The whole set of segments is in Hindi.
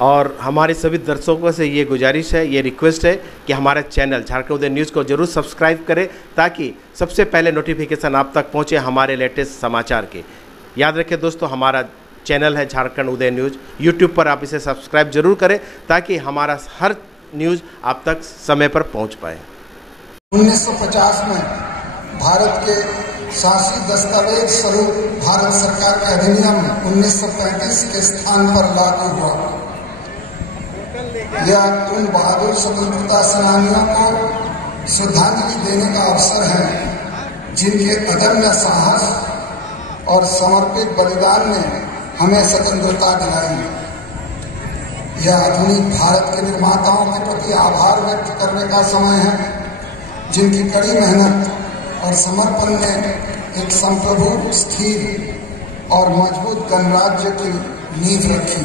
और हमारे सभी दर्शकों से ये गुजारिश है, ये रिक्वेस्ट है कि हमारा चैनल झारखंड उदय न्यूज़ को जरूर सब्सक्राइब करें ताकि सबसे पहले नोटिफिकेशन आप तक पहुंचे हमारे लेटेस्ट समाचार के। याद रखें दोस्तों, हमारा चैनल है झारखंड उदय न्यूज़, यूट्यूब पर आप इसे सब्सक्राइब जरूर करें ताकि हमारा हर न्यूज़ आप तक समय पर पहुंच पाए। 1950 में भारत के शासी दस्तावेज स्वरूप भारत सरकार के अधिनियम 1935 के स्थान पर लागू हुआ। यह उन बहादुर स्वतंत्रता सेनानियों को श्रद्धांजलि देने का अवसर है जिनके अदम्य साहस और समर्पित बलिदान ने हमें स्वतंत्रता दिलाई। यह आधुनिक भारत के निर्माताओं के प्रति आभार व्यक्त करने का समय है जिनकी कड़ी मेहनत और समर्पण ने एक संप्रभु, स्थिर और मजबूत गणराज्य की नींव रखी।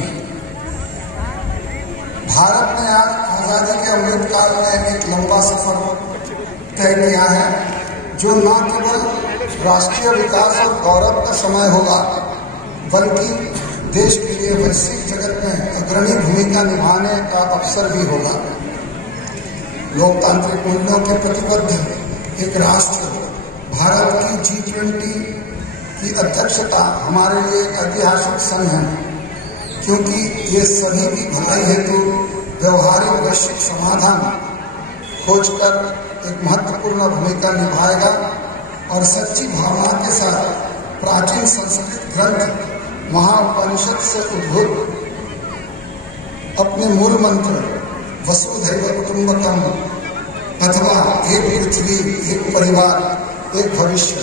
भारत ने आज आजादी के अमृत काल में एक लंबा सफर तय किया है जो न केवल राष्ट्रीय विकास और गौरव का समय होगा बल्कि देश के लिए वैश्विक जगत में अग्रणी भूमिका निभाने का अवसर भी होगा। लोकतांत्रिक मूल्यों के प्रतिबद्ध एक राष्ट्र भारत की G20 की अध्यक्षता हमारे लिए एक ऐतिहासिक क्षण है क्योंकि ये सभी की भलाई हेतु व्यवहारिक वैश्विक समाधान खोजकर एक महत्वपूर्ण भूमिका निभाएगा और सच्ची भावना के साथ प्राचीन संस्कृत ग्रंथ महाउपनिषद से उद्भूत अपने मूल मंत्र वसुधैव कुटुंबकम अथवा एक पृथ्वी, एक परिवार, एक भविष्य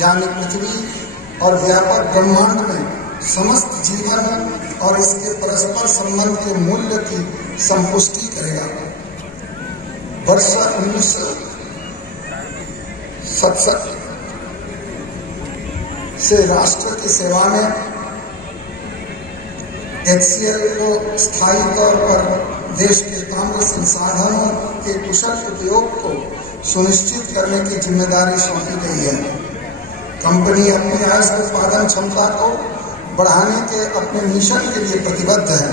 यानी पृथ्वी और व्यापक ब्रह्मांड में समस्त जीवन और इसके परस्पर संबंध के मूल्य की संपुष्टि करेगा। वर्ष 1967 से राष्ट्र की सेवा में HCL को स्थायी तौर पर देश के ताम्र संसाधनों के कुशल उपयोग को सुनिश्चित करने की जिम्मेदारी सौंपी गई है। कंपनी अपनी आय उत्पादन क्षमता को बढ़ाने के अपने मिशन के लिए प्रतिबद्ध है।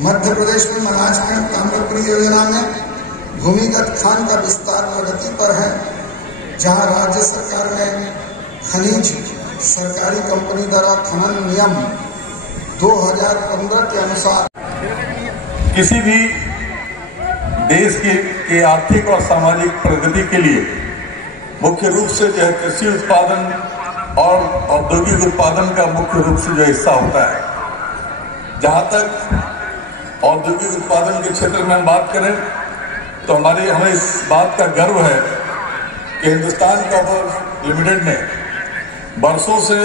मध्य प्रदेश में महाराजगंज ताम्र परियोजना में भूमिगत खान का विस्तार प्रगति पर है, जहां राज्य सरकार ने खनिज सरकारी कंपनी द्वारा खनन नियम 2015 के अनुसार किसी भी देश के आर्थिक और सामाजिक प्रगति के लिए मुख्य रूप से जो है कृषि उत्पादन और औद्योगिक उत्पादन का मुख्य रूप से जो हिस्सा होता है। जहां तक औद्योगिक उत्पादन के क्षेत्र में हम बात करें तो हमें इस बात का गर्व है कि हिंदुस्तान कॉपर लिमिटेड ने वर्षों से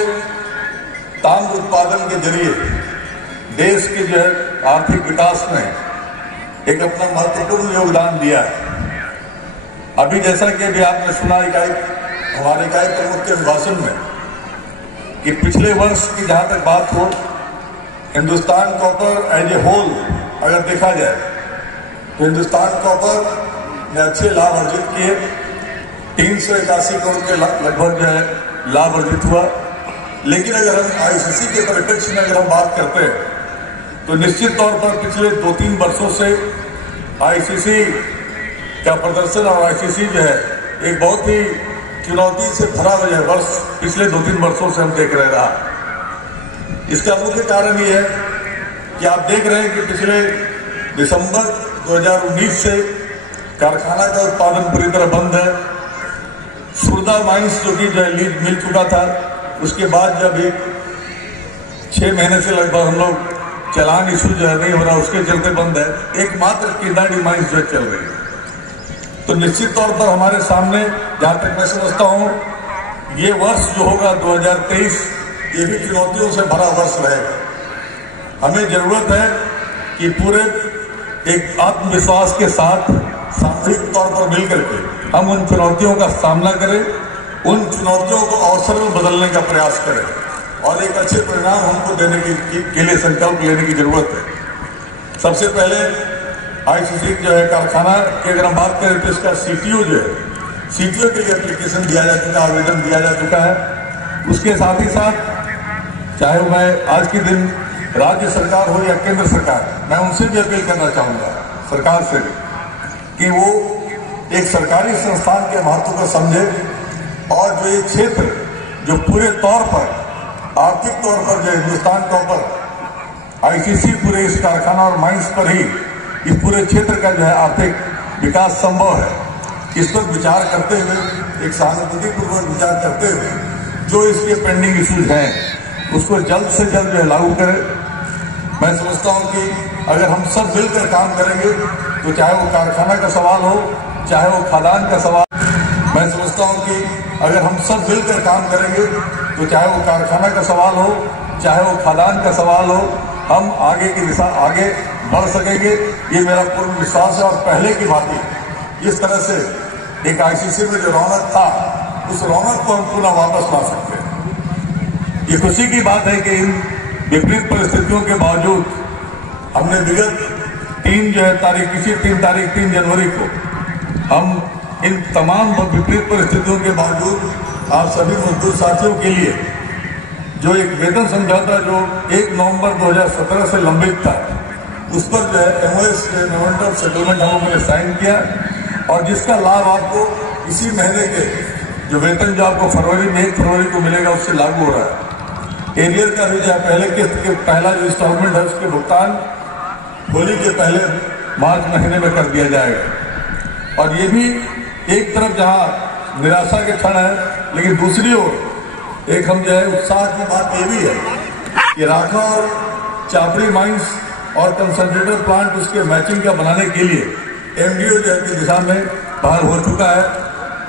ताम्र उत्पादन के जरिए देश के जो है आर्थिक विकास में एक अपना महत्वपूर्ण योगदान दिया है। अभी जैसा कि अभी आपने सुना हमारे इकाई प्रमुख के भाषण में कि पिछले वर्ष की जहां तक बात हो, Hindustan Copper as a whole अगर देखा जाए तो हिंदुस्तान कॉपर ने अच्छे लाभ अर्जित किए। 381 करोड़ के लगभग जो है लाभ अर्जित हुआ। लेकिन अगर हम आईसीसी के परिप्रेक्ष्य में अगर हम बात करते हैं तो निश्चित तौर पर पिछले 2-3 वर्षों से आईसीसी का प्रदर्शन और आईसीसी जो है एक बहुत ही चुनौती से भरा हुआ वर्ष पिछले 2-3 वर्षों से हम देख रहे रहा। इसका मुख्य कारण ये है कि आप देख रहे हैं कि पिछले दिसंबर 2019 से कारखाना का उत्पादन पूरी तरह बंद है। सुरदा माइंस जो कि जो है लीज मिल चुका था, उसके बाद जब एक 6 महीने से लगभग हम लोग चालान इशू जो है नहीं हो रहा, उसके चलते बंद है। एकमात्र किंदाडी माइंस जो चल रही है। तो निश्चित तौर पर हमारे सामने जहां तक मैं समझता हूं ये वर्ष जो होगा 2023 ये भी चुनौतियों से भरा वर्ष रहेगा। हमें जरूरत है कि पूरे एक आत्मविश्वास के साथ सामूहिक तौर पर मिलकर के हम उन चुनौतियों का सामना करें, उन चुनौतियों को अवसर में बदलने का प्रयास करें और एक अच्छे परिणाम हमको देने के लिए संकल्प लेने की जरूरत है। सबसे पहले आईसीसी जो है कारखाना की अगर हम बात करें तो इसका सीटीओ जो है, सीटीओ के लिए एप्लीकेशन दिया जा चुका, आवेदन दिया जा चुका है। उसके साथ ही साथ चाहे मैं आज के दिन राज्य सरकार हो या केंद्र सरकार, मैं उनसे भी अपील करना चाहूंगा, सरकार से भी, कि वो एक सरकारी संस्थान के महत्व को समझे और जो ये क्षेत्र जो पूरे तौर पर आर्थिक तौर पर जो हिंदुस्तान के ऊपर आईसीसी पूरे इस कारखाना और माइंस पर ही इस पूरे क्षेत्र का जो है आर्थिक विकास संभव है, इस पर विचार करते हुए, एक सहानुभूतिपूर्वक विचार करते हुए जो इसके पेंडिंग इश्यूज हैं उसको जल्द से जल्द जो है लागू करें। मैं समझता हूं कि अगर हम सब मिलकर काम करेंगे तो चाहे वो कारखाना का सवाल हो, चाहे वो खदान का सवाल, मैं समझता हूं कि अगर हम सब मिलकर काम करेंगे तो चाहे वो कारखाना का सवाल हो, चाहे वो खदान का सवाल हो, हम आगे की दिशा आगे बढ़ सकेंगे, ये मेरा पूर्ण विश्वास है। और पहले की भांति इस तरह से एक आईसीसी में जो रौनक था उस रौनक को हम पुनः वापस ला सकते हैं। ये खुशी की बात है कि इन विपरीत परिस्थितियों के बावजूद हमने विगत 3 जनवरी को हम इन तमाम विपरीत परिस्थितियों के बावजूद आप सभी मजदूर साथियों के लिए जो एक वेतन समझौता जो 1 नवंबर 2017 से लंबित था उस पर जो है एमओएस मेमोरेंडम ऑफ सेटलमेंट हम लोगों ने साइन किया और जिसका लाभ आपको इसी महीने के जो वेतन जो आपको फरवरी में 1 फरवरी को मिलेगा उससे लागू हो रहा है। एरियर का भी जो है पहले किस्त के पहला जो इंस्टॉलमेंट है उसके भुगतान होली के पहले मार्च महीने में कर दिया जाएगा। और ये भी एक तरफ जहां निराशा के क्षण है, लेकिन दूसरी ओर एक हम जो है उत्साह की बात ये भी है कि राखा और चापड़ी माइंस और कंसंट्रेटर प्लांट उसके मैचिंग का बनाने के लिए एमडीओ जो है की दिशा में बाहर हो चुका है।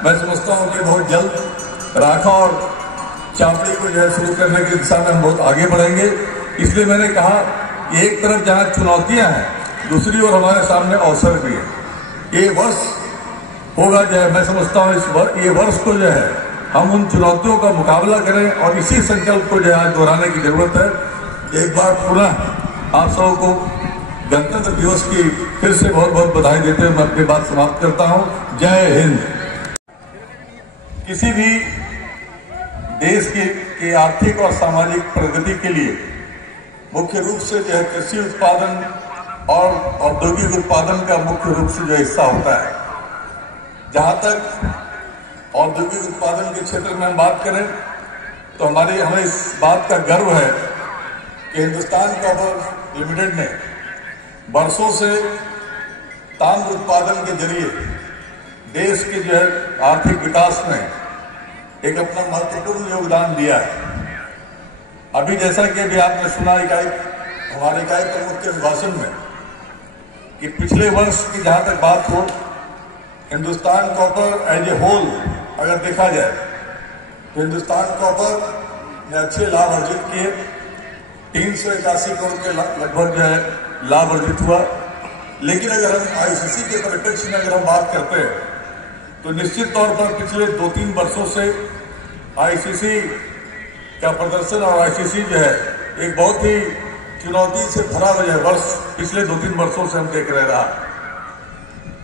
मैं समझता हूं कि बहुत जल्द राखा और चापड़ी को जो है शुरू करने की दिशा में हम बहुत आगे बढ़ेंगे। इसलिए मैंने कहा कि एक तरफ जहां चुनौतियां हैं, दूसरी ओर हमारे सामने अवसर भी है। ये वर्ष होगा जो है, मैं समझता हूँ ये वर्ष को जो है हम उन चुनौतियों का मुकाबला करें और इसी संकल्प को जो है आज दोहराने की जरूरत है। एक बार पुनः आप सबको गणतंत्र दिवस की फिर से बहुत बहुत बधाई देते हुए मैं अपनी बात समाप्त करता हूं। जय हिंद। किसी भी देश की आर्थिक और सामाजिक प्रगति के लिए मुख्य रूप से जो है कृषि उत्पादन और औद्योगिक उत्पादन का मुख्य रूप से जो हिस्सा होता है। जहां तक औद्योगिक उत्पादन के क्षेत्र में हम बात करें तो हमें इस बात का गर्व है कि हिंदुस्तान कॉपर लिमिटेड ने वर्षों से ताम्र उत्पादन के जरिए देश के जो है आर्थिक विकास में एक अपना महत्वपूर्ण योगदान दिया है। अभी जैसा कि अभी आपने सुना हमारे इकाई प्रमुख के भाषण में कि पिछले वर्ष की जहां तक बात हो, Hindustan Copper as a whole अगर देखा जाए तो हिंदुस्तान कॉपर ने अच्छे लाभ अर्जित किए। 381 करोड़ के लगभग जो है लाभ अर्जित हुआ। लेकिन अगर हम आईसीसी के परिप्रेक्ष्य में अगर हम बात करते हैं तो निश्चित तौर पर पिछले 2-3 वर्षों से आईसीसी का प्रदर्शन और आईसीसी जो है एक बहुत ही चुनौती से भरा हुआ वर्ष पिछले 2-3 वर्षों से हम देख रहा।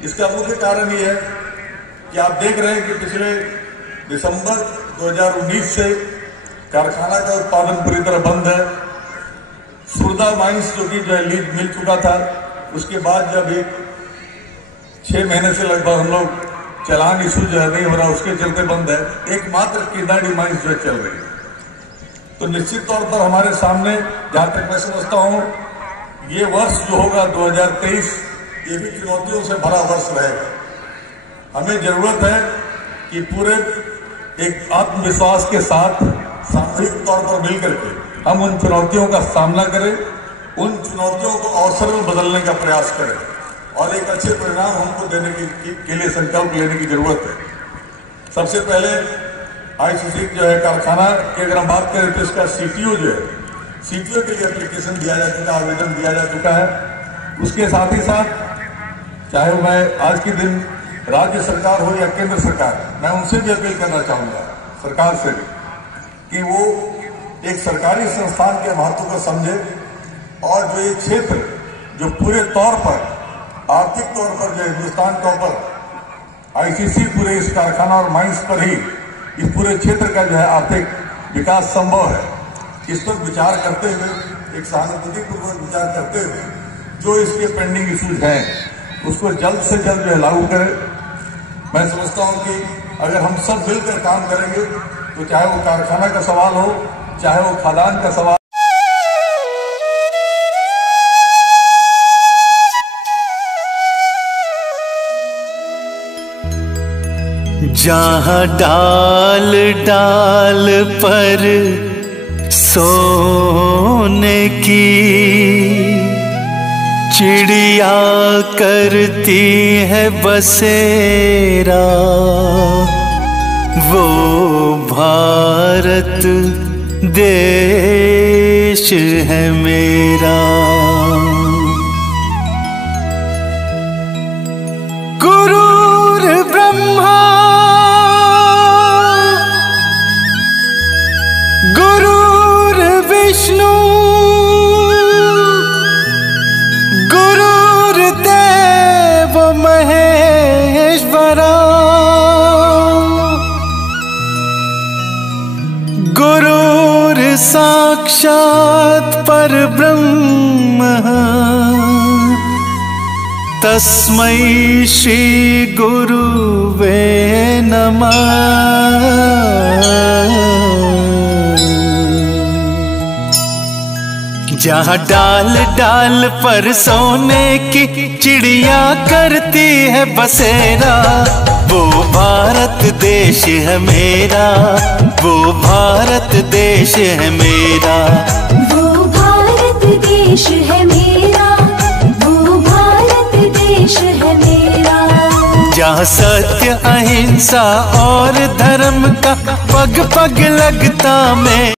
इसका मुख्य कारण ये है कि आप देख रहे हैं कि पिछले दिसंबर 2019 से कारखाना का उत्पादन पूरी तरह बंद है। सुरदा माइंस जो कि जो है लीज मिल चुका था, उसके बाद जब एक 6 महीने से लगभग हम लोग चालान इशू जो है नहीं हो रहा, उसके चलते बंद है। एकमात्र किंदाडी माइंस जो है चल रही है। तो निश्चित तौर पर हमारे सामने जहां तक मैं समझता हूं ये वर्ष जो होगा 2023 ये भी चुनौतियों से भरा वर्ष रहेगा। हमें जरूरत है कि पूरे एक आत्मविश्वास के साथ सामूहिक तौर पर मिलकर के हम उन चुनौतियों का सामना करें, उन चुनौतियों को अवसर में बदलने का प्रयास करें और एक अच्छे परिणाम हमको देने के लिए संकल्प लेने की जरूरत है। सबसे पहले आईसीसी जो है कारखाना की अगर हम बात करें तो इसका सीटीओ जो है, सीटीओ के लिए एप्लीकेशन दिया जा चुका, आवेदन दिया जा चुका है। उसके साथ ही साथ चाहे मैं आज के दिन राज्य सरकार हो या केंद्र सरकार, मैं उनसे भी अपील करना चाहूंगा, सरकार से भी, कि वो एक सरकारी संस्थान के महत्व को समझे और जो ये क्षेत्र जो पूरे तौर पर आर्थिक तौर पर जो हिंदुस्तान कॉपर आईसीसी पूरे इस कारखाना और माइंस पर ही इस पूरे क्षेत्र का जो है आर्थिक विकास संभव है, इस पर विचार करते हुए एक सहानुभूतिपूर्वक विचार करते हुए जो इसके पेंडिंग इश्यूज हैं उसको जल्द से जल्द जो है लागू करें। मैं समझता हूं कि अगर हम सब मिलकर काम करेंगे तो चाहे वो कारखाना का सवाल हो, चाहे वो खदान का सवाल। जहाँ डाल डाल पर सोने की चिड़िया करती है बसेरा, वो भारत देश है मेरा। गुरुर् ब्रह्मा गुरुर्विष्णु गुरुर्देव महेश्वरा, गुरुर्साक्षात् परब्रह्म तस्मै श्री गुरुवे नमः। जहाँ डाल डाल पर सोने की चिड़िया करती है बसेरा, वो भारत देश है मेरा, वो भारत देश है मेरा, वो भारत देश है मेरा, वो भारत देश है मेरा। जहाँ सत्य अहिंसा और धर्म का पग पग लगता मैं